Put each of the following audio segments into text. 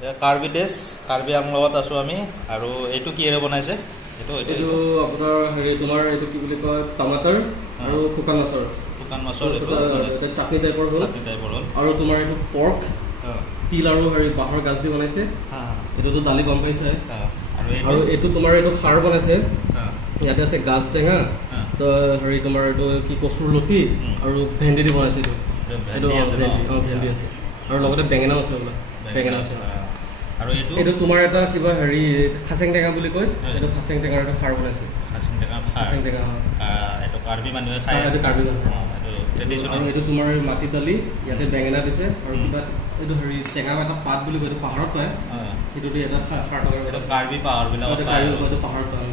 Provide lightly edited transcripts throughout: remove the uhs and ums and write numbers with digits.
Karbi dish, Karbi আংলঙত আছোঁ আমি। আৰু এইটো কিহেৰে বনাইছে? এইটো আপোনাৰ হেৰি তোমাৰ এইটো কি বুলি কয় টমাটাৰ আৰু শুকান মাছৰ চাটনি টাইপৰ হ'ল। আৰু তোমাৰ এইটো পৰ্ক তিল আৰু হেৰি বাঁহৰ গাজ দি বনাইছে। এইটোতো দালি গম পাইছে। আৰু এইটো তোমাৰ এইটো খাৰ বনাইছে। ইয়াতে আছে গাজ টেঙা, তো হেৰি তোমাৰ এইটো কি কচুৰ লতি আৰু ভেন্দি দি বনাইছে। এইটো ভেন্দি আছে আৰু লগতে বেঙেনাও আছে বোলে। বেঙেনা আছে। আৰু এইটো তোমাৰ এটা কিবা হেৰি খাচেং টেঙা বুলি কয়। এইটো খাচেং টেঙাৰ এটা খাৰ বনাইছে। খাচেং টেঙা এইটো কাৰ্বি মানুহে খায়। এইটো কাৰ্বি মানুহে। আৰু এইটো তোমাৰ মাটি দালি, ইয়াতে বেঙেনা দিছে আৰু কিবা এইটো হেৰি টেঙা এটা পাত বুলি কয়, এইটো পাহাৰত পায়। সেইটো দি এটা খাৰ কাৰ্বি পাহাৰবিলাকত পাহাৰত পায়।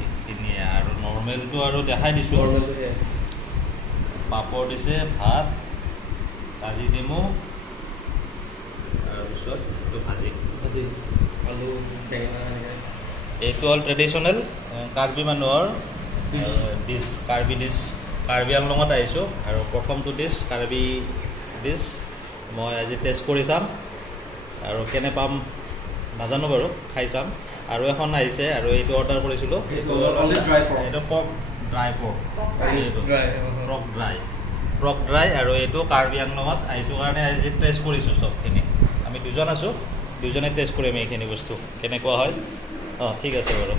এইখিনিয়ে আৰু নৰ্মেলটো আৰু দেখাই দিছোঁ। পাপৰ দিছে, ভাত, কাজি নেমু, তাৰপিছত এইটো ভাজি আলু বেঙেনা। এইটো হ'ল ট্ৰেডিশ্যনেল কাৰ্বি মানুহৰ ডিছ, কাৰ্বি ডিছ। কাৰ্বি আংলঙত আহিছোঁ আৰু প্ৰথমটো ডিছ কাৰ্বি ডিছ মই আজি টেষ্ট কৰি চাম আৰু কেনে পাম নাজানো বাৰু, খাই চাম। আৰু এখন আহিছে আৰু এইটো অৰ্ডাৰ কৰিছিলোঁ। এইটো পৰ্ক ড্ৰাই পৰ্ক ড্ৰাই আৰু এইটো কাৰ্বি আংলঙত আহিছোঁ কাৰণে আজি টেষ্ট কৰিছোঁ চবখিনি। আমি দুজন আছোঁ, দুজনে টেষ্ট কৰিম এইখিনি বস্তু কেনেকুৱা হয়। ঠিক আছে বাৰু।